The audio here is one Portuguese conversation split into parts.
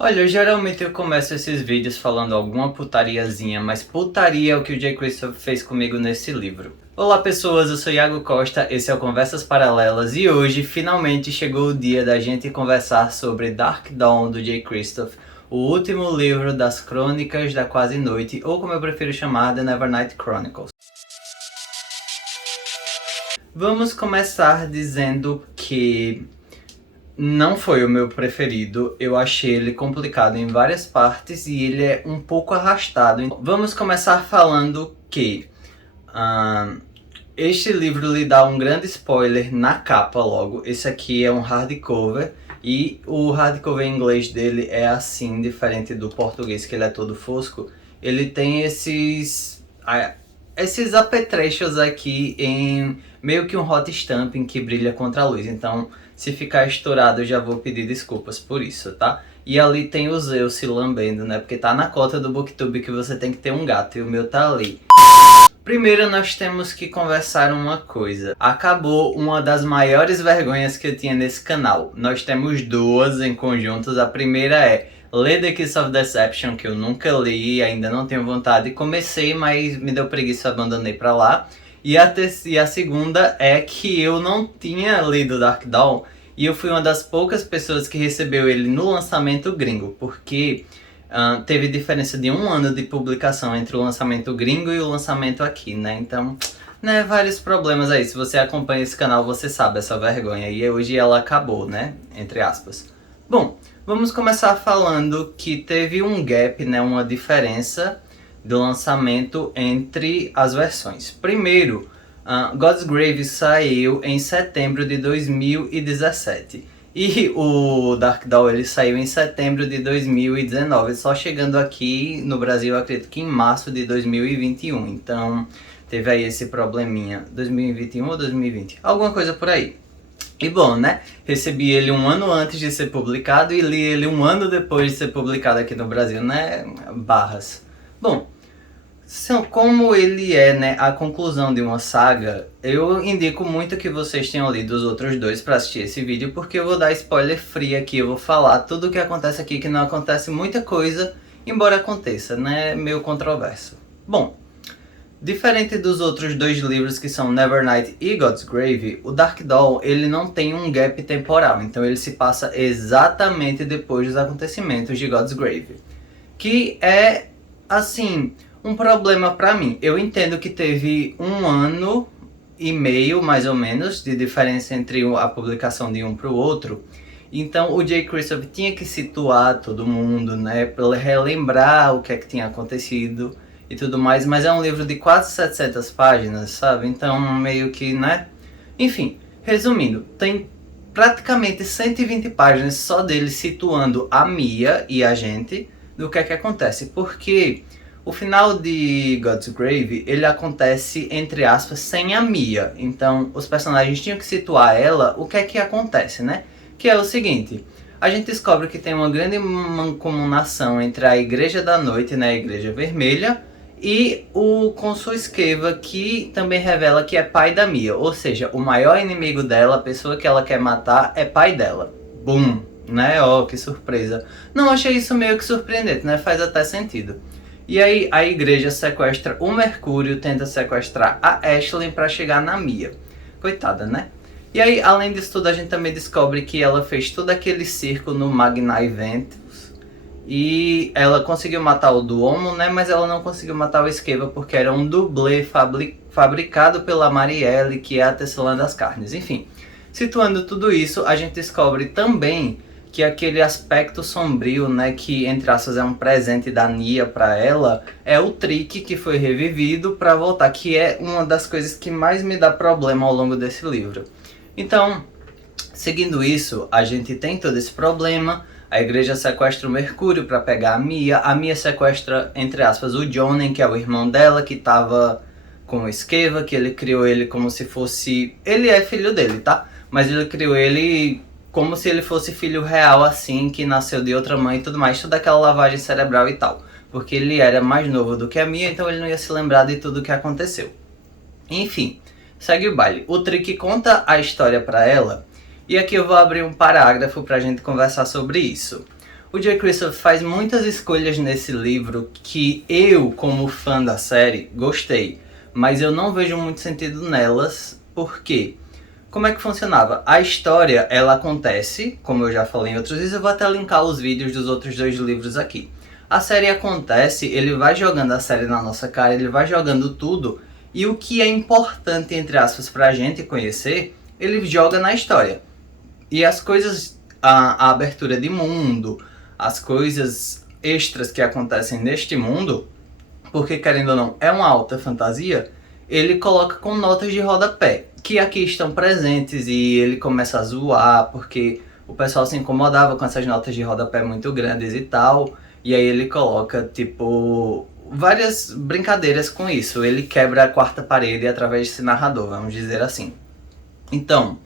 Olha, geralmente eu começo esses vídeos falando alguma putariazinha, mas putaria é o que o Jay Christopher fez comigo nesse livro. Olá pessoas, eu sou Iago Costa, esse é o Conversas Paralelas e hoje finalmente chegou o dia da gente conversar sobre Dark Dawn do Jay Christopher, o último livro das Crônicas da Quase Noite, ou como eu prefiro chamar, The Nevernight Chronicles. Vamos começar dizendo que não foi o meu preferido, eu achei ele complicado em várias partes e ele é um pouco arrastado. Vamos começar falando que este livro lhe dá um grande spoiler na capa logo. Esse aqui é um hardcover e o hardcover em inglês dele é assim, diferente do português que ele é todo fosco. Ele tem esses apetrechos aqui em meio que um hot stamping que brilha contra a luz. Então, se ficar estourado, eu já vou pedir desculpas por isso, tá? E ali tem o Zeus se lambendo, né? Porque tá na cota do Booktube que você tem que ter um gato e o meu tá ali. Primeiro nós temos que conversar uma coisa. Acabou uma das maiores vergonhas que eu tinha nesse canal. Nós temos duas em conjuntos. A primeira é ler The Kiss of Deception, que eu nunca li, ainda não tenho vontade. Comecei, mas me deu preguiça, abandonei pra lá. E a segunda é que eu não tinha lido Dark Dawn e eu fui uma das poucas pessoas que recebeu ele no lançamento gringo, porque teve diferença de 1 ano de publicação entre o lançamento gringo e o lançamento aqui, né? Então, né, vários problemas aí. Se você acompanha esse canal, você sabe essa vergonha. E hoje ela acabou, né? Entre aspas. Bom, vamos começar falando que teve um gap, né? Uma diferença do lançamento entre as versões. Primeiro, God's Grave saiu em setembro de 2017 e o Dark Dawn ele saiu em setembro de 2019, só chegando aqui no Brasil, eu acredito que em março de 2021. Então teve aí esse probleminha, 2021 ou 2020, alguma coisa por aí. E bom, né? Recebi ele 1 ano antes de ser publicado e li ele 1 ano depois de ser publicado aqui no Brasil, né? Barras. Bom, como ele é, né, a conclusão de uma saga, eu indico muito que vocês tenham lido os outros dois para assistir esse vídeo, porque eu vou dar spoiler free aqui, eu vou falar tudo o que acontece aqui, que não acontece muita coisa, embora aconteça, né, meio controverso. Bom, diferente dos outros dois livros que são Nevernight e God's Grave, o Dark Dawn ele não tem um gap temporal, então ele se passa exatamente depois dos acontecimentos de God's Grave, que é, assim, um problema pra mim. Eu entendo que teve 1 ano e meio, mais ou menos, de diferença entre a publicação de um pro outro. Então o Jay Christopher tinha que situar todo mundo, né, para relembrar o que é que tinha acontecido e tudo mais, mas é um livro de quase 700 páginas, sabe? Então meio que, né? Enfim, resumindo, tem praticamente 120 páginas só dele situando a Mia e a gente do que é que acontece, porque o final de God's Grave, ele acontece, entre aspas, sem a Mia. Então, os personagens tinham que situar ela, o que é que acontece, né? Que é o seguinte, a gente descobre que tem uma grande mancomunação entre a Igreja da Noite, né, a Igreja Vermelha, e o Consul Skeva, que também revela que é pai da Mia. Ou seja, o maior inimigo dela, a pessoa que ela quer matar, é pai dela. Bum! Né? Ó, que surpresa. Não achei isso meio que surpreendente, né? Faz até sentido. E aí a igreja sequestra o Mercúrio, tenta sequestrar a Ashley para chegar na Mia. Coitada, né? E aí, além disso tudo, a gente também descobre que ela fez todo aquele circo no Magna Eventus. E ela conseguiu matar o Duomo, né? Mas ela não conseguiu matar o Skeva porque era um dublê fabricado pela Marielle, que é a Tecelã das Carnes. Enfim, situando tudo isso, a gente descobre também que aquele aspecto sombrio, né, que entre aspas é um presente da Nia para ela, é o Trick que foi revivido para voltar, que é uma das coisas que mais me dá problema ao longo desse livro. Então, seguindo isso, a gente tem todo esse problema, a igreja sequestra o Mercúrio para pegar a Mia sequestra, entre aspas, o Jonen, que é o irmão dela, que estava com o Skeva, que ele criou ele como se fosse... Ele é filho dele, tá? Mas ele criou ele como se ele fosse filho real, assim, que nasceu de outra mãe e tudo mais, toda aquela lavagem cerebral e tal. Porque ele era mais novo do que a Mia, então ele não ia se lembrar de tudo o que aconteceu. Enfim, segue o baile. O Trick conta a história pra ela, e aqui eu vou abrir um parágrafo pra gente conversar sobre isso. O Jay Kristoff faz muitas escolhas nesse livro que eu, como fã da série, gostei, mas eu não vejo muito sentido nelas. Por quê? Como é que funcionava? A história, ela acontece, como eu já falei em outros vídeos, eu vou até linkar os vídeos dos outros 2 livros aqui. A série acontece, ele vai jogando a série na nossa cara, ele vai jogando tudo, e o que é importante, entre aspas, pra gente conhecer, ele joga na história. E as coisas, a abertura de mundo, as coisas extras que acontecem neste mundo, porque querendo ou não, é uma alta fantasia, ele coloca com notas de rodapé, que aqui estão presentes, e ele começa a zoar, porque o pessoal se incomodava com essas notas de rodapé muito grandes e tal, e aí ele coloca, tipo, várias brincadeiras com isso. Ele quebra a quarta parede através desse narrador, vamos dizer assim. Então,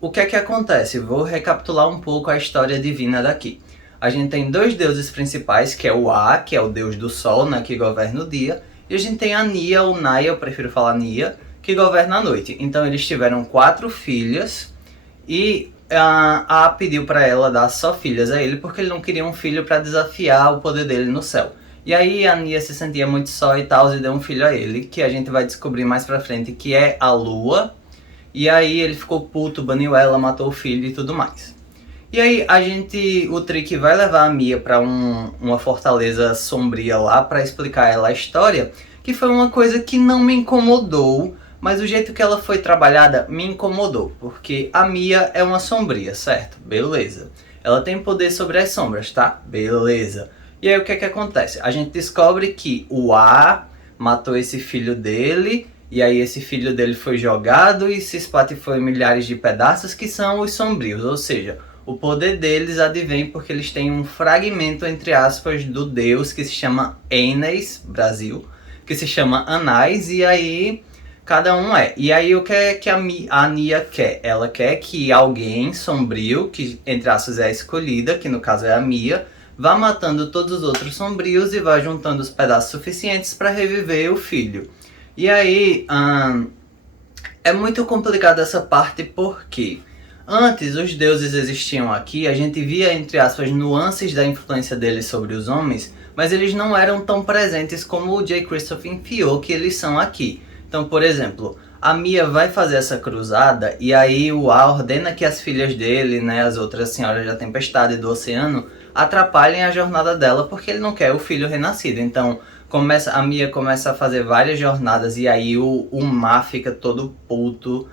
o que é que acontece? Vou recapitular um pouco a história divina daqui. A gente tem 2 deuses principais, que é o A, que é o deus do sol, né, que governa o dia, e a gente tem a Nia, ou Naya, eu prefiro falar Nia, que governa a noite. Então eles tiveram 4 filhas, e a pediu para ela dar só filhas a ele, porque ele não queria um filho para desafiar o poder dele no céu. E aí a Nia se sentia muito só e tal, e deu um filho a ele, que a gente vai descobrir mais pra frente, que é a Lua. E aí ele ficou puto, baniu ela, matou o filho e tudo mais. E aí o Trick vai levar a Mia pra uma fortaleza sombria lá pra explicar a ela a história, que foi uma coisa que não me incomodou, mas o jeito que ela foi trabalhada me incomodou, porque a Mia é uma sombria, certo? Beleza. Ela tem poder sobre as sombras, tá? Beleza. E aí o que é que acontece? A gente descobre que o A matou esse filho dele, e aí esse filho dele foi jogado e se espatifou em milhares de pedaços, que são os sombrios, ou seja, o poder deles advém porque eles têm um fragmento, entre aspas, do deus que se chama Enes, Brasil, que se chama Anais, e aí cada um é. E aí o que é que a Nia quer? Ela quer que alguém sombrio, que entre aspas é a escolhida, que no caso é a Mia, vá matando todos os outros sombrios e vá juntando os pedaços suficientes para reviver o filho. E aí, é muito complicado essa parte porque antes os deuses existiam aqui, a gente via, entre aspas, nuances da influência deles sobre os homens, mas eles não eram tão presentes como o Jay Kristoff enfiou que eles são aqui. Então, por exemplo, a Mia vai fazer essa cruzada e aí o A ordena que as filhas dele, né, as outras senhoras da tempestade do oceano, atrapalhem a jornada dela porque ele não quer o filho renascido. Então, a Mia começa a fazer várias jornadas e aí o mar fica todo puto,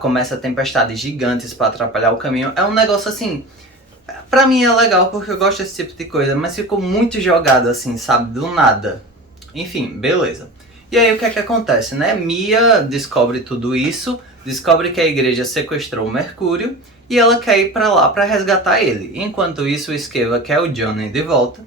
começa tempestades gigantes para atrapalhar o caminho. É um negócio assim, pra mim é legal porque eu gosto desse tipo de coisa, mas ficou muito jogado assim, sabe, do nada. Enfim, beleza. E aí o que é que acontece, né? Mia descobre tudo isso, descobre que a igreja sequestrou o Mercúrio e ela quer ir pra lá pra resgatar ele. Enquanto isso, o Esqueva quer o Johnny de volta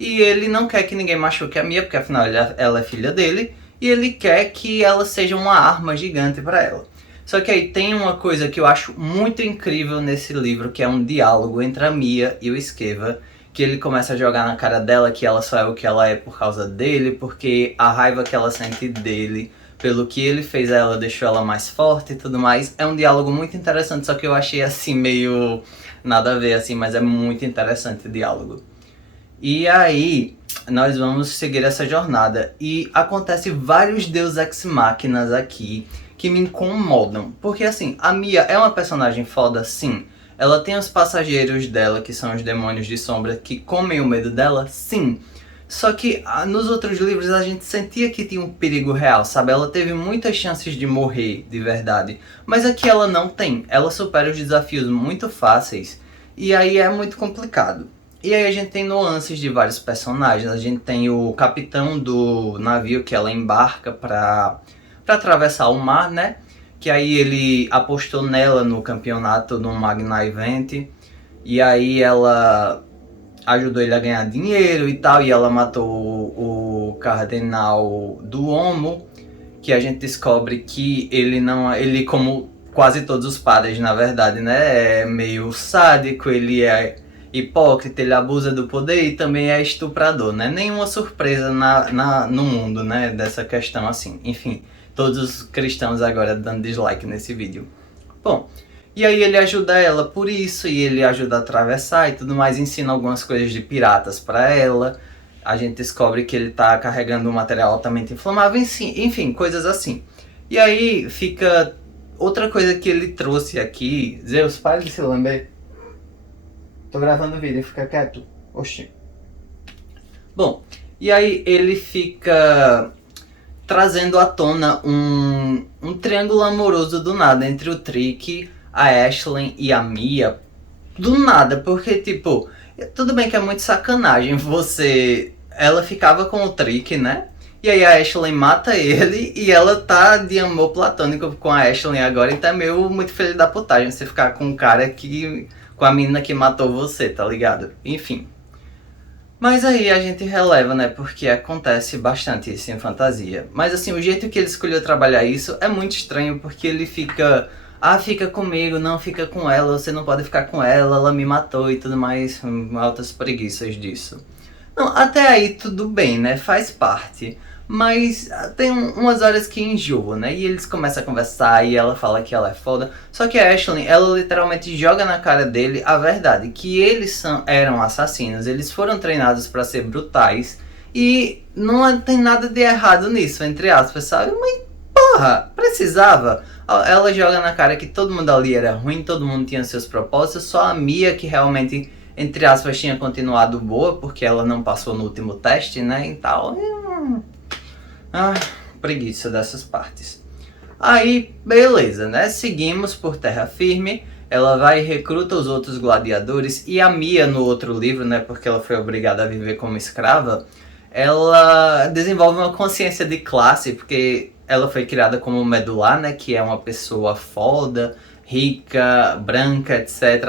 e ele não quer que ninguém machuque a Mia, porque afinal ela é filha dele, e ele quer que ela seja uma arma gigante pra ela. Só que aí tem uma coisa que eu acho muito incrível nesse livro, que é um diálogo entre a Mia e o Esqueva, que ele começa a jogar na cara dela que ela só é o que ela é por causa dele, porque a raiva que ela sente dele, pelo que ele fez a ela, deixou ela mais forte e tudo mais. É um diálogo muito interessante, só que eu achei assim meio nada a ver assim, mas é muito interessante o diálogo. E aí, nós vamos seguir essa jornada. E acontece vários Deus Ex Máquinas aqui que me incomodam. Porque assim, a Mia é uma personagem foda, sim. Ela tem os passageiros dela, que são os demônios de sombra, que comem o medo dela, sim. Só que nos outros livros a gente sentia que tinha um perigo real, sabe? Ela teve muitas chances de morrer, de verdade. Mas aqui ela não tem. Ela supera os desafios muito fáceis. E aí é muito complicado. E aí a gente tem nuances de vários personagens. A gente tem o capitão do navio que ela embarca pra atravessar o mar, né? Que aí ele apostou nela no campeonato no Magna Event. E aí ela ajudou ele a ganhar dinheiro e tal. E ela matou o cardenal do Homo. Que a gente descobre que ele não... Ele, como quase todos os padres, na verdade, né? É meio sádico, ele é hipócrita, ele abusa do poder e também é estuprador, né? Nenhuma surpresa no mundo, né? Dessa questão assim. Enfim, todos os cristãos agora dando dislike nesse vídeo. Bom, E aí ele ajuda ela por isso, e ele ajuda a atravessar e tudo mais, ensina algumas coisas de piratas pra ela. A gente descobre que ele tá carregando um material altamente inflamável, enfim, coisas assim. E aí fica outra coisa que ele trouxe aqui. Zeus, para de se lamber. Tô gravando vídeo, fica quieto. Oxi. Bom, e aí ele fica trazendo à tona um triângulo amoroso do nada entre o Trick, a Aisling e a Mia. Do nada, porque tipo, tudo bem que é muito sacanagem você. Ela ficava com o Trick, né? E aí a Aisling mata ele e ela tá de amor platônico com a Aisling agora, então é meio muito filho da putagem você ficar com um cara que. Com a menina que matou você, tá ligado? Enfim. Mas aí a gente releva, né? Porque acontece bastante isso em fantasia. Mas assim, o jeito que ele escolheu trabalhar isso é muito estranho, porque ele fica. Ah, fica comigo, não fica com ela, você não pode ficar com ela me matou e tudo mais. Altas preguiças disso. Não, até aí tudo bem, né? Faz parte. Mas tem umas horas que enjoa, né? E eles começam a conversar e ela fala que ela é foda. Só que a Aisling, ela literalmente joga na cara dele a verdade. Que eles eram assassinos, eles foram treinados pra ser brutais. E não tem nada de errado nisso, entre aspas, sabe? Mas porra, precisava. Ela joga na cara que todo mundo ali era ruim, todo mundo tinha seus propósitos. Só a Mia que realmente, entre aspas, tinha continuado boa, porque ela não passou no último teste, né, e tal. Ah, preguiça dessas partes. Aí, beleza, né? Seguimos por terra firme. Ela vai e recruta os outros gladiadores. E a Mia, no outro livro, né? Porque ela foi obrigada a viver como escrava. Ela desenvolve uma consciência de classe, porque ela foi criada como medular, né? Que é uma pessoa foda, rica, branca, etc.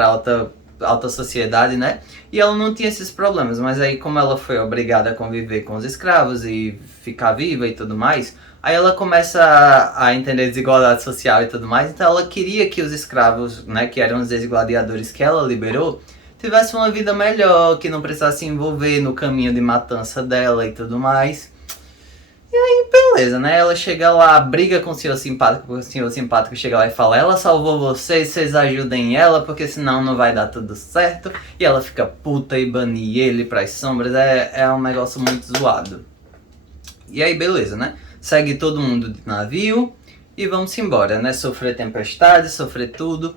Alta sociedade, né? E ela não tinha esses problemas, mas aí como ela foi obrigada a conviver com os escravos e ficar viva e tudo mais, aí ela começa a entender desigualdade social e tudo mais, então ela queria que os escravos, né, que eram os ex-gladiadores que ela liberou, tivessem uma vida melhor, que não precisasse se envolver no caminho de matança dela e tudo mais. E aí, beleza, né? Ela chega lá, briga com o senhor simpático, porque o senhor simpático chega lá e fala: ela salvou vocês, vocês ajudem ela, porque senão não vai dar tudo certo. E ela fica puta e bane ele pras sombras. É um negócio muito zoado. E aí, beleza, né? Segue todo mundo de navio e vamos embora, né? Sofrer tempestade, sofrer tudo.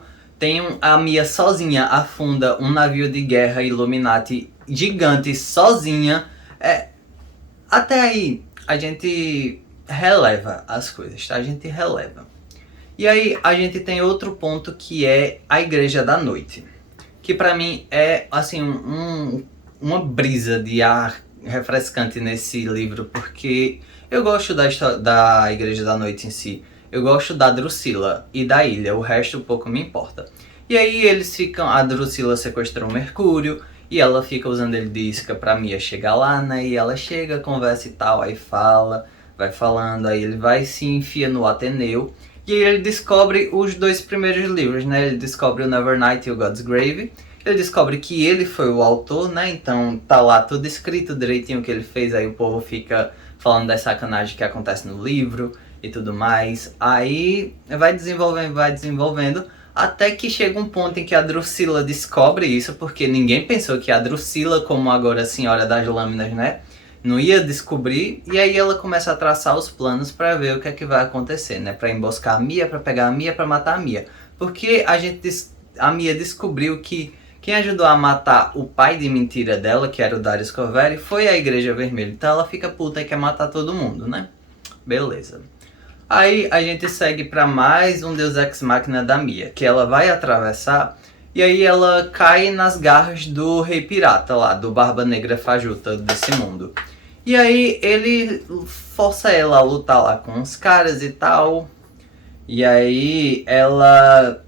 A Mia sozinha afunda um navio de guerra Illuminati gigante sozinha. Até aí a gente releva as coisas, tá? A gente releva. E aí a gente tem outro ponto que é a Igreja da Noite. Que pra mim é, assim, uma brisa de ar refrescante nesse livro, porque eu gosto da Igreja da Noite em si. Eu gosto da Drusilla e da ilha, o resto pouco me importa. E aí eles ficam, a Drusilla sequestrou o Mercúrio, e ela fica usando ele de isca pra Mia chegar lá, né? E ela chega, conversa e tal, aí fala, vai falando, aí ele vai se enfia no Ateneu. E aí ele descobre os dois primeiros livros, né? Ele descobre o Nevernight e o God's Grave. Ele descobre que ele foi o autor, né? Então tá lá tudo escrito direitinho o que ele fez, aí o povo fica falando das sacanagens que acontece no livro e tudo mais. Aí vai desenvolvendo, até que chega um ponto em que a Drusilla descobre isso, porque ninguém pensou que a Drusilla, como agora a Senhora das Lâminas, né, não ia descobrir, e aí ela começa a traçar os planos para ver o que é que vai acontecer, né, para emboscar a Mia, para pegar a Mia, para matar a Mia. Porque a Mia descobriu que quem ajudou a matar o pai de mentira dela, que era o Darius Corveri, foi a Igreja Vermelha. Então ela fica puta e quer matar todo mundo, né? Beleza. Aí a gente segue para mais um Deus Ex Machina da Mia, que ela vai atravessar e aí ela cai nas garras do Rei Pirata lá, do Barba Negra Fajuta desse mundo. E aí ele força ela a lutar lá com os caras e tal. E aí ela...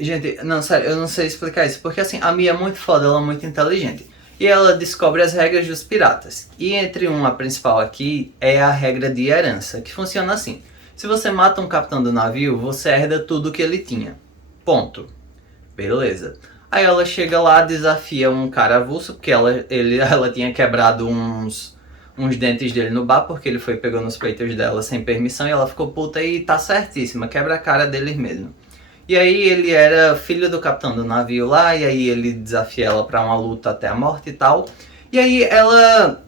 Gente, não, sério, eu não sei explicar isso, porque assim, a Mia é muito foda, ela é muito inteligente. E ela descobre as regras dos piratas. E entre a principal aqui é a regra de herança, que funciona assim. Se você mata um capitão do navio, você herda tudo que ele tinha. Ponto. Beleza. Aí ela chega lá, desafia um cara avulso, porque ela tinha quebrado uns dentes dele no bar, porque ele foi pegando os peitos dela sem permissão, e ela ficou puta e tá certíssima, quebra a cara deles mesmo. E aí ele era filho do capitão do navio lá, e aí ele desafia ela pra uma luta até a morte e tal. E aí ela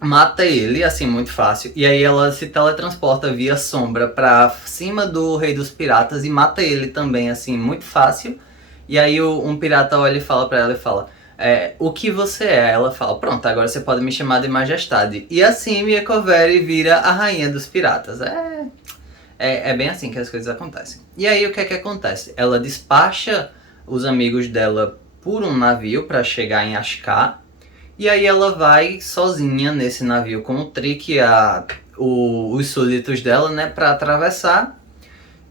mata ele, assim, muito fácil. E aí ela se teletransporta via sombra pra cima do rei dos piratas e mata ele também, assim, muito fácil. E aí um pirata olha e fala pra ela e fala... o que você é? Ela fala, pronto, agora você pode me chamar de majestade. E assim Mia Coveri vira a rainha dos piratas. É bem assim que as coisas acontecem. E aí o que é que acontece? Ela despacha os amigos dela por um navio para chegar em Ashkar. E aí ela vai sozinha nesse navio com o Trick e os súditos dela, né, para atravessar.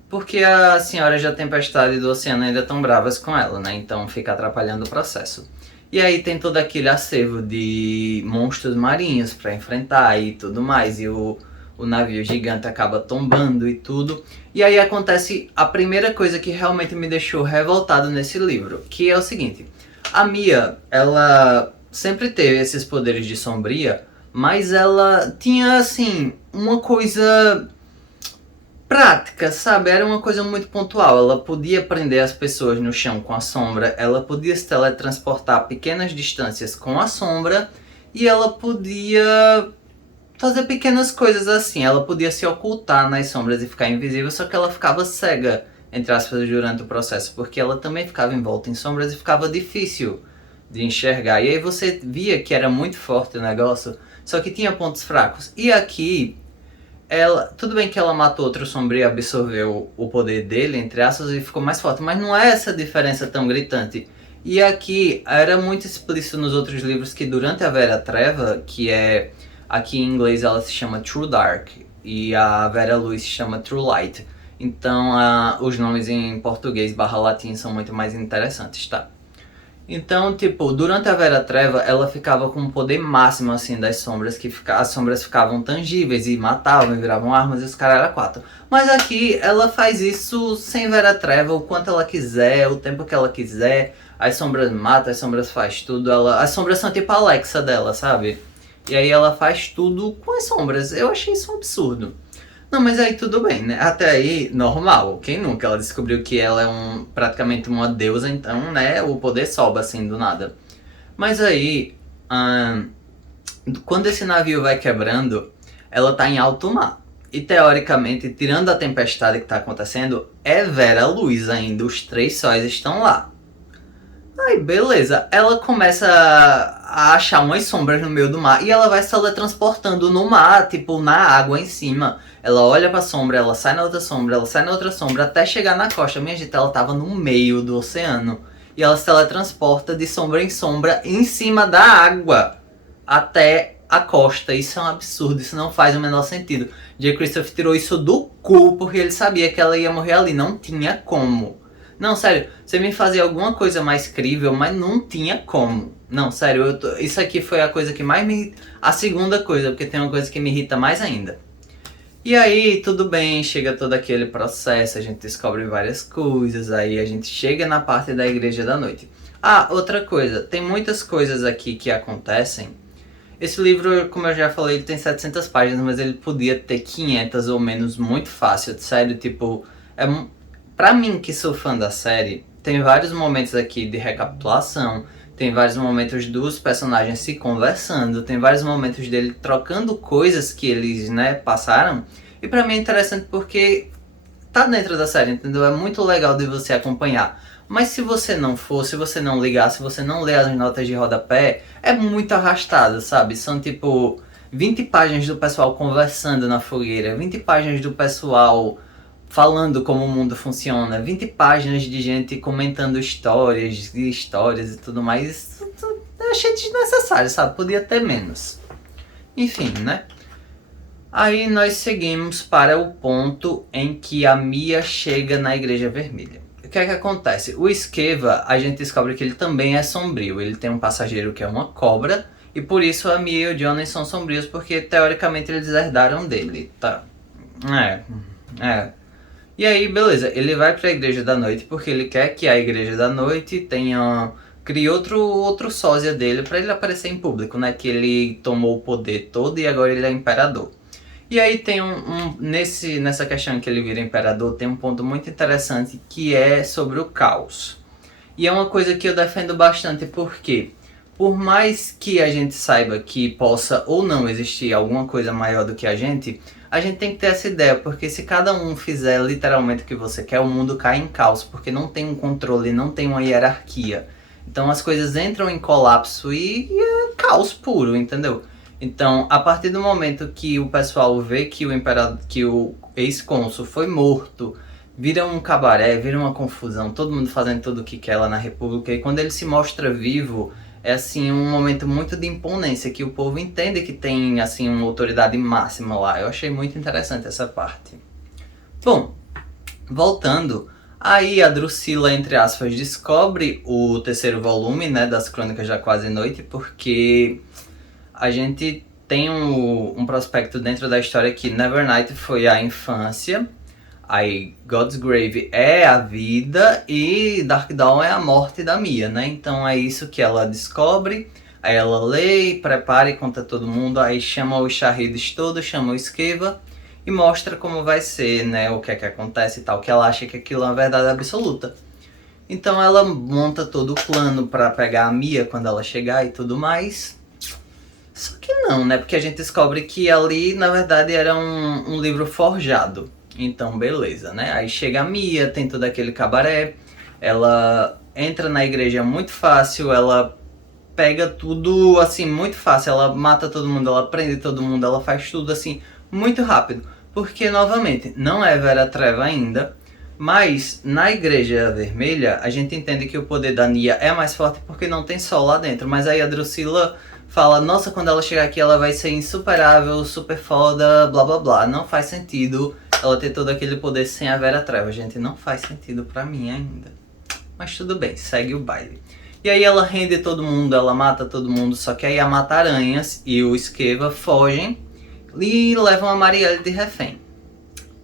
Porque a senhora da tempestade do oceano ainda estão bravas com ela, né? Então fica atrapalhando o processo. E aí tem todo aquele acervo de monstros marinhos para enfrentar e tudo mais. E o navio gigante acaba tombando e tudo. E aí acontece a primeira coisa que realmente me deixou revoltado nesse livro, que é o seguinte. A Mia, ela sempre teve esses poderes de sombria, mas ela tinha, assim, uma coisa prática, sabe? Era uma coisa muito pontual. Ela podia prender as pessoas no chão com a sombra, ela podia se teletransportar a pequenas distâncias com a sombra, e ela podia fazer pequenas coisas assim. Ela podia se ocultar nas sombras e ficar invisível, só que ela ficava cega, entre aspas, durante o processo, porque ela também ficava envolta em sombras e ficava difícil de enxergar. E aí você via que era muito forte o negócio, só que tinha pontos fracos. E aqui, tudo bem que ela matou outro sombrio e absorveu o poder dele, entre aspas, e ficou mais forte, mas não é essa diferença tão gritante. E aqui, era muito explícito nos outros livros que durante a Vera Treva, que é... Aqui em inglês ela se chama True Dark e a Vera Luz se chama True Light. Então os nomes em português / latim são muito mais interessantes, tá? Então, tipo, durante a Vera Treva ela ficava com o poder máximo, assim, das sombras, que as sombras ficavam tangíveis e matavam e viravam armas e os caras eram 4. Mas aqui ela faz isso sem Vera Treva, o quanto ela quiser, o tempo que ela quiser. As sombras matam, as sombras faz tudo, as sombras são tipo a Alexa dela, sabe? E aí ela faz tudo com as sombras. Eu achei isso um absurdo. Não, mas aí tudo bem, né? Até aí, normal. Quem nunca? Ela descobriu que ela é praticamente uma deusa, então, né? O poder sobe assim do nada. Mas aí, quando esse navio vai quebrando, ela tá em alto mar. E teoricamente, tirando a tempestade que tá acontecendo, é Vera Luz ainda. Os 3 sóis estão lá. Aí, beleza. Ela começa a achar umas sombras no meio do mar e ela vai se teletransportando no mar, tipo, na água em cima. Ela olha pra sombra, ela sai na outra sombra, ela sai na outra sombra, até chegar na costa. Minha gente, ela tava no meio do oceano. E ela se teletransporta de sombra em cima da água, até a costa. Isso é um absurdo, isso não faz o menor sentido. J. Christopher tirou isso do cu, porque ele sabia que ela ia morrer ali, não tinha como. Não, sério, você me fazia alguma coisa mais crível, mas não tinha como. Não, sério, isso aqui foi a coisa que mais me... A segunda coisa, porque tem uma coisa que me irrita mais ainda. E aí, tudo bem, chega todo aquele processo, a gente descobre várias coisas, aí a gente chega na parte da Igreja da Noite. Ah, outra coisa, tem muitas coisas aqui que acontecem. Esse livro, como eu já falei, ele tem 700 páginas, mas ele podia ter 500 ou menos muito fácil, sério, tipo... Pra mim, que sou fã da série, tem vários momentos aqui de recapitulação, tem vários momentos dos personagens se conversando, tem vários momentos dele trocando coisas que eles, né, passaram. E pra mim é interessante porque tá dentro da série, entendeu? É muito legal de você acompanhar. Mas se você não for, se você não ligar, se você não ler as notas de rodapé, é muito arrastado, sabe? São tipo 20 páginas do pessoal conversando na fogueira, 20 páginas do pessoal... falando como o mundo funciona, 20 páginas de gente comentando histórias e tudo mais. Eu achei desnecessário, sabe? Podia ter menos. Enfim, né? Aí nós seguimos para o ponto em que a Mia chega na Igreja Vermelha. O que é que acontece? O Esqueva, a gente descobre que ele também é sombrio. Ele tem um passageiro que é uma cobra, e por isso a Mia e o Johnny são sombrios, porque teoricamente eles herdaram dele, tá? É. E aí, beleza, ele vai pra Igreja da Noite porque ele quer que a Igreja da Noite tenha cria outro sósia dele pra ele aparecer em público, né? Que ele tomou o poder todo e agora ele é imperador. E aí tem nessa questão que ele vira imperador, tem um ponto muito interessante que é sobre o caos. E é uma coisa que eu defendo bastante porque, por mais que a gente saiba que possa ou não existir alguma coisa maior do que a gente tem que ter essa ideia, porque se cada um fizer literalmente o que você quer, o mundo cai em caos, porque não tem um controle, não tem uma hierarquia. Então as coisas entram em colapso e é caos puro, entendeu? Então, a partir do momento que o pessoal vê que o imperador, que o ex-cônsul foi morto, vira um cabaré, vira uma confusão, todo mundo fazendo tudo o que quer lá na República, e quando ele se mostra vivo, é assim um momento muito de imponência, que o povo entende que tem assim uma autoridade máxima lá. Eu achei muito interessante essa parte. Bom, voltando, aí a Drusila, entre aspas, descobre o terceiro volume, né, das Crônicas da Quase Noite, porque a gente tem um prospecto dentro da história que Nevernight foi a infância, aí God's Grave é a vida e Dark Dawn é a morte da Mia, né? Então é isso que ela descobre, aí ela lê, prepara e conta todo mundo, aí chama os Shahidis todos, chama o Esqueva e mostra como vai ser, né? O que é que acontece e tal, que ela acha que aquilo é uma verdade absoluta. Então ela monta todo o plano pra pegar a Mia quando ela chegar e tudo mais. Só que não, né? Porque a gente descobre que ali, na verdade, era um livro forjado. Então, beleza, né? Aí chega a Mia, tem todo aquele cabaré, ela entra na igreja muito fácil, ela pega tudo, assim, muito fácil. Ela mata todo mundo, ela prende todo mundo, ela faz tudo, assim, muito rápido. Porque, novamente, não é Vera Treva ainda, mas na Igreja Vermelha, a gente entende que o poder da Nia é mais forte porque não tem sol lá dentro. Mas aí a Drusilla fala, nossa, quando ela chegar aqui ela vai ser insuperável, super foda, blá blá blá. Não faz sentido ela ter todo aquele poder sem a Vera Treva, gente. Não faz sentido pra mim ainda. Mas tudo bem, segue o baile. E aí ela rende todo mundo, ela mata todo mundo, só que aí a Mata-Aranhas e o Esqueva fogem e levam a Marielle de refém.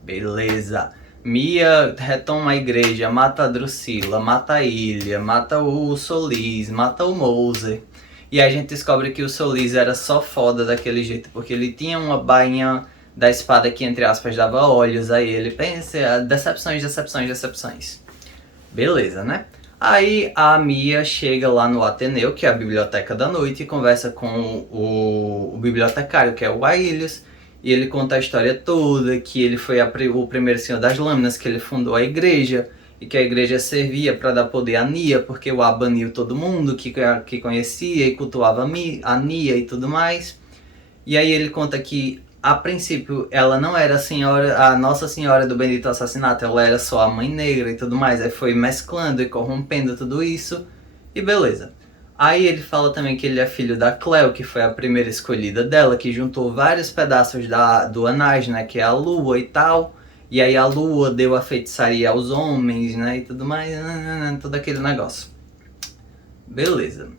Beleza. Mia retoma a igreja, mata a Drusilla, mata a Ilha, mata o Solis, mata o Moser. E aí a gente descobre que o Solis era só foda daquele jeito, porque ele tinha uma bainha da espada que, entre aspas, dava olhos a ele. Pensa, decepções, decepções, decepções. Beleza, né? Aí a Mia chega lá no Ateneu, que é a Biblioteca da Noite, e conversa com o bibliotecário, que é o Ailius, e ele conta a história toda, que ele foi o primeiro Senhor das Lâminas, que ele fundou a igreja, e que a igreja servia para dar poder a Nia, porque o A baniu todo mundo que conhecia e cultuava a Nia e tudo mais. E aí ele conta que, a princípio, ela não era a Nossa Senhora do Bendito Assassinato, ela era só a Mãe Negra e tudo mais. Aí foi mesclando e corrompendo tudo isso, e beleza. Aí ele fala também que ele é filho da Cleo, que foi a primeira escolhida dela, que juntou vários pedaços do Anais, né, que é a lua e tal. E aí a lua deu a feitiçaria aos homens, né, e tudo mais, todo aquele negócio. Beleza.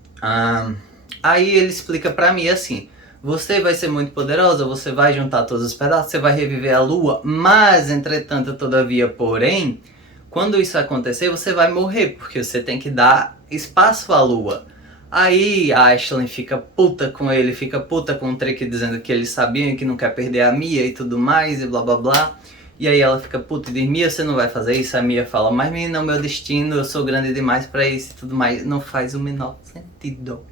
Aí ele explica pra mim assim, você vai ser muito poderosa, você vai juntar todos os pedaços, você vai reviver a lua, mas, entretanto, todavia, porém, quando isso acontecer, você vai morrer, porque você tem que dar espaço à lua. Aí a Ashley fica puta com ele, fica puta com o Trick dizendo que eles sabiam que não quer perder a Mia e tudo mais, e blá blá blá. E aí ela fica puta e diz, Mia, você não vai fazer isso? A Mia fala, mas menina, é o meu destino, eu sou grande demais pra isso e tudo mais. Não faz o menor sentido.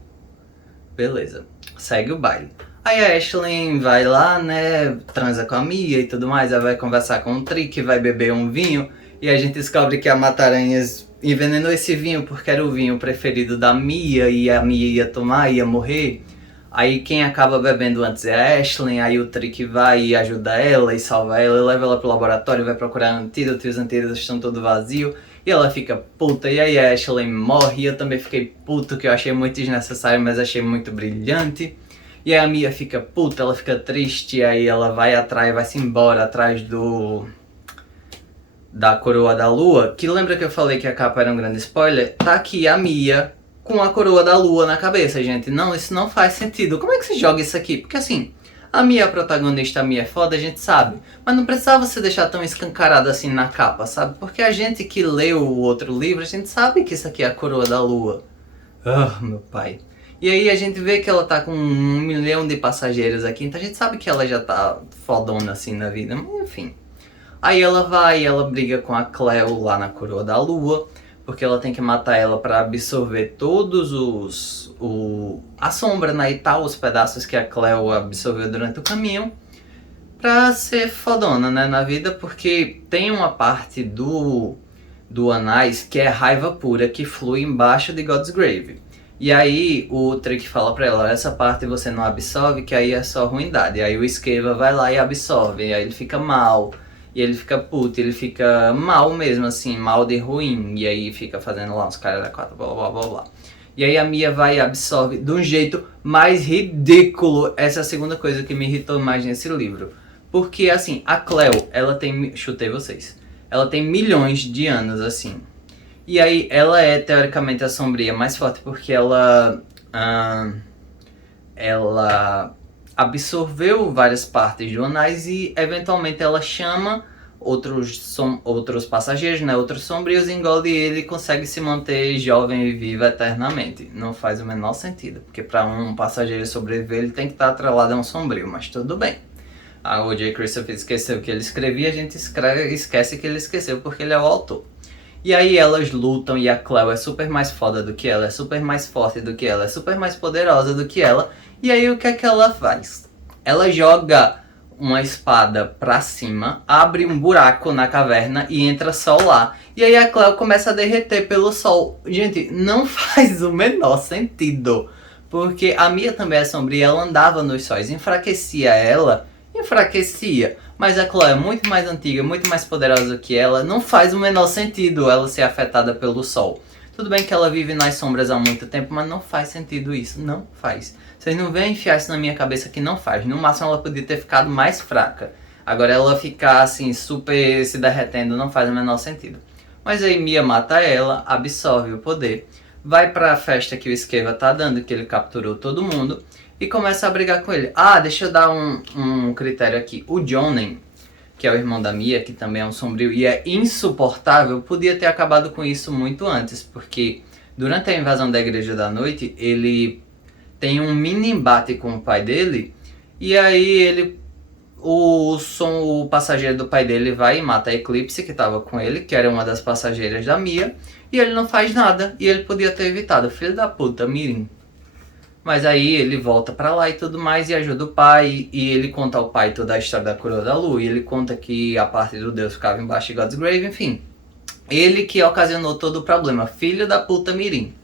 Beleza, segue o baile. Aí a Ashley vai lá, né, transa com a Mia e tudo mais, ela vai conversar com o Trick, vai beber um vinho, e a gente descobre que a Mata-Aranhas envenenou esse vinho porque era o vinho preferido da Mia, e a Mia ia tomar, ia morrer. Aí quem acaba bebendo antes é a Ashley, aí o Trick vai e ajuda ela e salva ela, e leva ela pro laboratório, vai procurar antídoto, e os antídotos estão todos vazios, e ela fica puta, e aí a Ashley morre, e eu também fiquei puto, que eu achei muito desnecessário, mas achei muito brilhante. E aí a Mia fica puta, ela fica triste, e aí ela vai se embora atrás da Coroa da Lua, que lembra que eu falei que a capa era um grande spoiler? Tá aqui a Mia com a Coroa da Lua na cabeça, gente. Não, isso não faz sentido. Como é que se joga isso aqui? Porque assim, a Mia, a protagonista, a Mia é foda, a gente sabe. Mas não precisava você deixar tão escancarado assim na capa, sabe? Porque a gente que leu o outro livro, a gente sabe que isso aqui é a Coroa da Lua. Ah, meu pai. E aí a gente vê que ela tá com 1 milhão de passageiros aqui, então a gente sabe que ela já tá fodona assim na vida, mas enfim. Aí ela vai, ela briga com a Cleo lá na Coroa da Lua, porque ela tem que matar ela para absorver todos a sombra, né, e tal, os pedaços que a Cleo absorveu durante o caminho, pra ser fodona, né, na vida, porque tem uma parte do Anais que é raiva pura, que flui embaixo de God's Grave. E aí o Trick fala pra ela, essa parte você não absorve, que aí é só ruindade. E aí o Esqueva vai lá e absorve, e aí ele fica mal, e ele fica puto, ele fica mal mesmo, assim, mal de ruim. E aí fica fazendo lá uns caras da quatro, blá blá blá blá. E aí a Mia vai e absorve de um jeito mais ridículo. Essa é a segunda coisa que me irritou mais nesse livro. Porque, assim, a Cleo, ela tem... Chutei vocês. Ela tem milhões de anos, assim. E aí ela é, teoricamente, a sombria mais forte porque ela absorveu várias partes do Anais e, eventualmente, ela chama outros passageiros, né, outros sombrios, engole ele e consegue se manter jovem e viva eternamente. Não faz o menor sentido, porque para um passageiro sobreviver ele tem que estar atrelado a um sombrio, mas tudo bem. O J. Christopher esqueceu que ele escrevia, a gente esquece que ele esqueceu porque ele é o autor. E aí elas lutam e a Cleo é super mais foda do que ela, é super mais forte do que ela, é super mais poderosa do que ela. E aí o que é que ela faz? Ela joga uma espada pra cima, abre um buraco na caverna e entra sol lá. E aí a Cleo começa a derreter pelo sol. Gente, não faz o menor sentido. Porque a Mia também é sombria, ela andava nos sóis, enfraquecia ela, enfraquecia. Mas a Cleo é muito mais antiga, muito mais poderosa que ela, não faz o menor sentido ela ser afetada pelo sol. Tudo bem que ela vive nas sombras há muito tempo, mas não faz sentido isso, não faz. Vocês não vêm enfiar isso na minha cabeça que não faz. No máximo ela podia ter ficado mais fraca. Agora ela ficar assim, super se derretendo, não faz o menor sentido. Mas aí Mia mata ela, absorve o poder, vai pra festa que o Esqueva tá dando, que ele capturou todo mundo, e começa a brigar com ele. Deixa eu dar um critério aqui. O Jonen, que é o irmão da Mia, que também é um sombrio e é insuportável, podia ter acabado com isso muito antes, porque durante a invasão da Igreja da Noite, ele tem um mini embate com o pai dele, e aí o passageiro do pai dele vai e mata a Eclipse, que estava com ele, que era uma das passageiras da Mia, e ele não faz nada, e ele podia ter evitado. Filho da puta, Mirim. Mas aí ele volta pra lá e tudo mais e ajuda o pai, e ele conta ao pai toda a história da Coroa da Lua, e ele conta que a parte do Deus ficava embaixo de God's Grave, enfim. Ele que ocasionou todo o problema, filho da puta Mirim.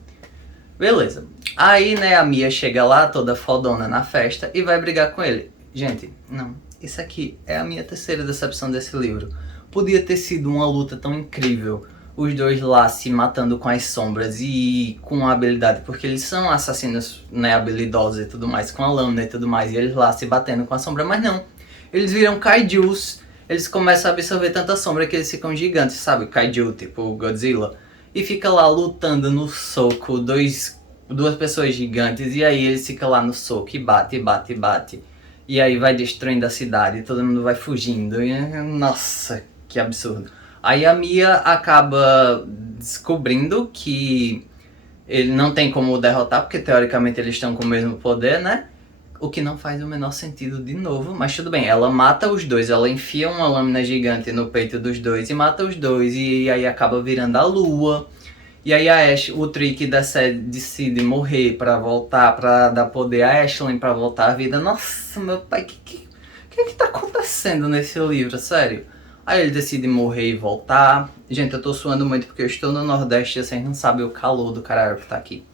Beleza. Aí, né, a Mia chega lá toda fodona na festa e vai brigar com ele. Gente, não, isso aqui é a minha terceira decepção desse livro. Podia ter sido uma luta tão incrível, os dois lá se matando com as sombras e com a habilidade, porque eles são assassinos, né, habilidosos e tudo mais, com a lâmina e tudo mais, e eles lá se batendo com a sombra, mas não. Eles viram kaijus, eles começam a absorver tanta sombra que eles ficam gigantes, sabe? Kaiju, tipo Godzilla. E fica lá lutando no soco, duas pessoas gigantes, e aí eles ficam lá no soco e bate, bate, bate. E aí vai destruindo a cidade, todo mundo vai fugindo, e nossa, que absurdo. Aí a Mia acaba descobrindo que ele não tem como derrotar, porque teoricamente eles estão com o mesmo poder, né? O que não faz o menor sentido de novo, mas tudo bem. Ela mata os dois, ela enfia uma lâmina gigante no peito dos dois e mata os dois, e aí acaba virando a lua. E aí a Ash, o Trick decide morrer pra voltar, pra dar poder a Ashley pra voltar à vida. Nossa, meu pai, que tá acontecendo nesse livro, sério? Aí ele decide morrer e voltar. Gente, eu tô suando muito porque eu estou no Nordeste e vocês não sabem o calor do caralho que tá aqui.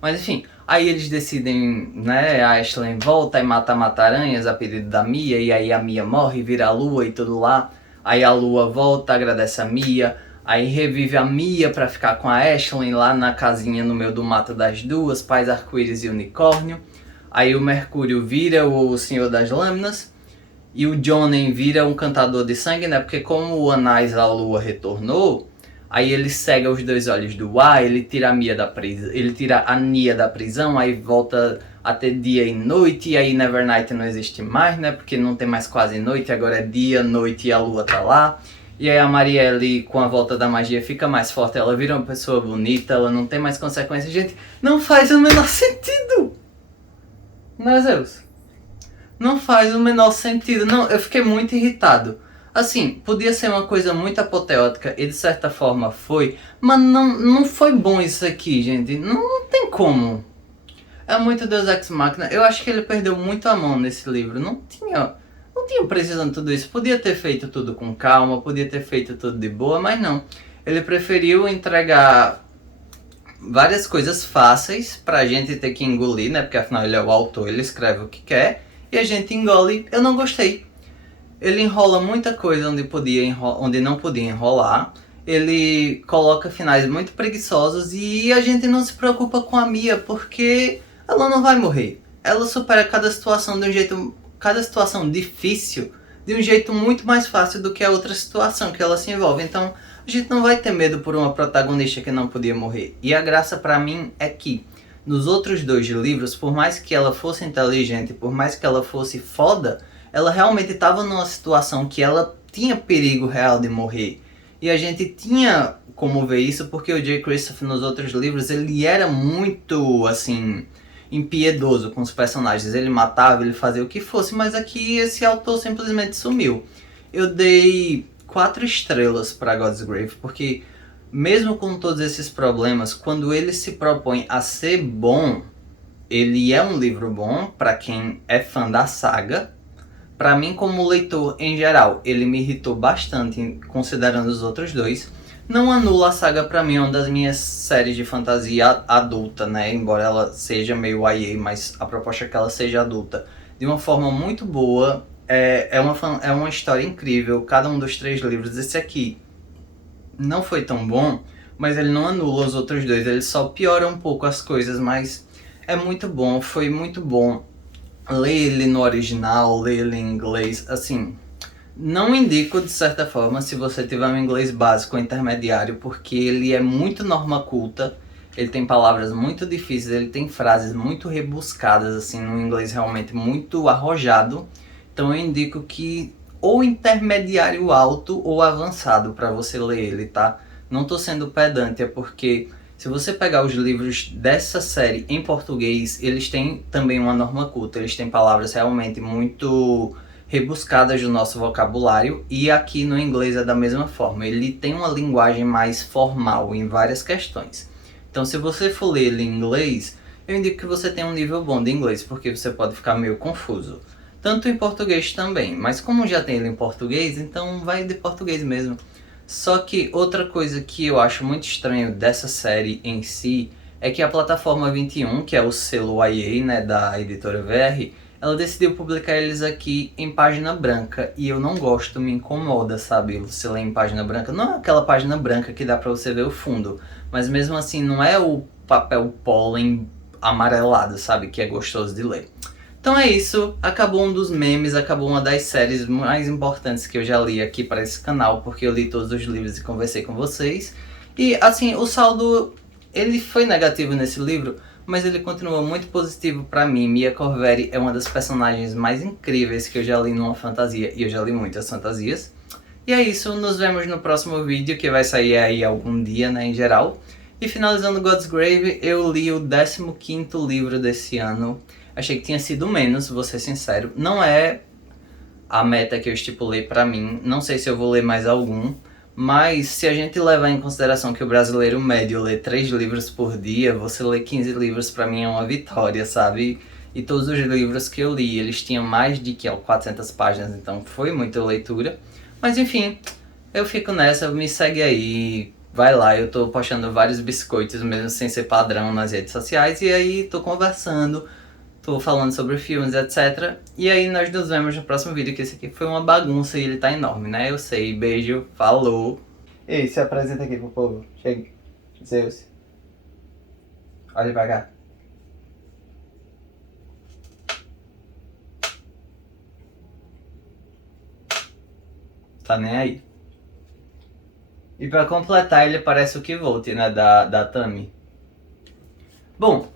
Mas enfim, aí eles decidem, né, a Ashley volta e mata Mata-Aranhas a pedido da Mia, e aí a Mia morre, vira a lua e tudo lá. Aí a lua volta, agradece a Mia, aí revive a Mia pra ficar com a Ashley lá na casinha no meio do mato das duas, paz, arco-íris e unicórnio. Aí o Mercúrio vira o Senhor das Lâminas. E o Jonen vira um cantador de sangue, né? Porque como o Anais a Lua retornou, aí ele cega os dois olhos do ar, ele tira a Mia da prisão, ele tira a Nia da prisão, aí volta a ter dia e noite, e aí Nevernight não existe mais, né? Porque não tem mais quase noite, agora é dia, noite e a lua tá lá. E aí a Marielle, com a volta da magia, fica mais forte, ela vira uma pessoa bonita, ela não tem mais consequências. Gente, não faz o menor sentido! Meu Deus. Não faz o menor sentido. Não, eu fiquei muito irritado. Assim, podia ser uma coisa muito apoteótica e de certa forma foi, mas não foi bom isso aqui, gente. Não tem como. É muito Deus Ex Machina. Eu acho que ele perdeu muito a mão nesse livro. Não tinha precisando de tudo isso. Podia ter feito tudo com calma, podia ter feito tudo de boa, mas não. Ele preferiu entregar várias coisas fáceis pra gente ter que engolir, né? Porque afinal ele é o autor, ele escreve o que quer e a gente engole. Eu não gostei. Ele enrola muita coisa onde não podia enrolar. Ele coloca finais muito preguiçosos e a gente não se preocupa com a Mia porque ela não vai morrer. Ela supera cada situação difícil de um jeito muito mais fácil do que a outra situação que ela se envolve. Então, a gente não vai ter medo por uma protagonista que não podia morrer. E a graça pra mim é que nos outros dois livros, por mais que ela fosse inteligente, por mais que ela fosse foda, ela realmente estava numa situação que ela tinha perigo real de morrer. E a gente tinha como ver isso porque o Jay Kristoff nos outros livros, ele era muito, assim, impiedoso com os personagens. Ele matava, ele fazia o que fosse, mas aqui esse autor simplesmente sumiu. Eu dei 4 estrelas para God's Grave, porque mesmo com todos esses problemas, quando ele se propõe a ser bom, ele é um livro bom para quem é fã da saga. Para mim, como leitor em geral, ele me irritou bastante, considerando os outros dois. Não anula a saga, para mim, é uma das minhas séries de fantasia adulta, né? Embora ela seja meio YA, mas a proposta é que ela seja adulta. De uma forma muito boa, é uma história incrível, cada um dos 3 livros. Esse aqui não foi tão bom, mas ele não anula os outros dois, ele só piora um pouco as coisas, mas é muito bom, foi muito bom. Ler ele no original, ler ele em inglês, assim, não indico de certa forma se você tiver um inglês básico ou intermediário, porque ele é muito norma culta, ele tem palavras muito difíceis, ele tem frases muito rebuscadas, assim, num inglês realmente muito arrojado. Então eu indico que ou intermediário alto ou avançado para você ler ele, tá? Não tô sendo pedante, é porque se você pegar os livros dessa série em português, eles têm também uma norma culta, eles têm palavras realmente muito rebuscadas do nosso vocabulário, e aqui no inglês é da mesma forma, ele tem uma linguagem mais formal em várias questões. Então se você for ler ele em inglês, eu indico que você tenha um nível bom de inglês, porque você pode ficar meio confuso. Tanto em português também, mas como já tem ele em português, então vai de português mesmo. Só que outra coisa que eu acho muito estranho dessa série em si é que a plataforma 21, que é o selo YA, né, da editora VR, ela decidiu publicar eles aqui em página branca e eu não gosto, me incomoda, sabe? Você lê em página branca, não é aquela página branca que dá pra você ver o fundo, mas mesmo assim não é o papel pólen amarelado, sabe? Que é gostoso de ler. Então é isso, acabou um dos memes, acabou uma das séries mais importantes que eu já li aqui para esse canal, porque eu li todos os livros e conversei com vocês. E assim, o saldo, ele foi negativo nesse livro, mas ele continua muito positivo para mim. Mia Corveri é uma das personagens mais incríveis que eu já li numa fantasia, e eu já li muitas fantasias. E é isso, nos vemos no próximo vídeo, que vai sair aí algum dia, né, em geral. E finalizando God's Grave, eu li o 15º livro desse ano. Achei que tinha sido menos, vou ser sincero. Não é a meta que eu estipulei pra mim, não sei se eu vou ler mais algum, mas se a gente levar em consideração que o brasileiro médio lê 3 livros por dia, você ler 15 livros pra mim é uma vitória, sabe? E todos os livros que eu li, eles tinham mais de 400 páginas, então foi muita leitura. Mas enfim, eu fico nessa, me segue aí, vai lá, eu tô postando vários biscoitos mesmo sem ser padrão nas redes sociais, e aí tô conversando, tô falando sobre filmes, etc. E aí nós nos vemos no próximo vídeo, que esse aqui foi uma bagunça e ele tá enorme, né? Eu sei, beijo, falou! Ei, se apresenta aqui pro povo, chega, Zeus, olha pra cá. Tá nem aí. E pra completar, ele parece o Kivolt, né, da Tami. Bom,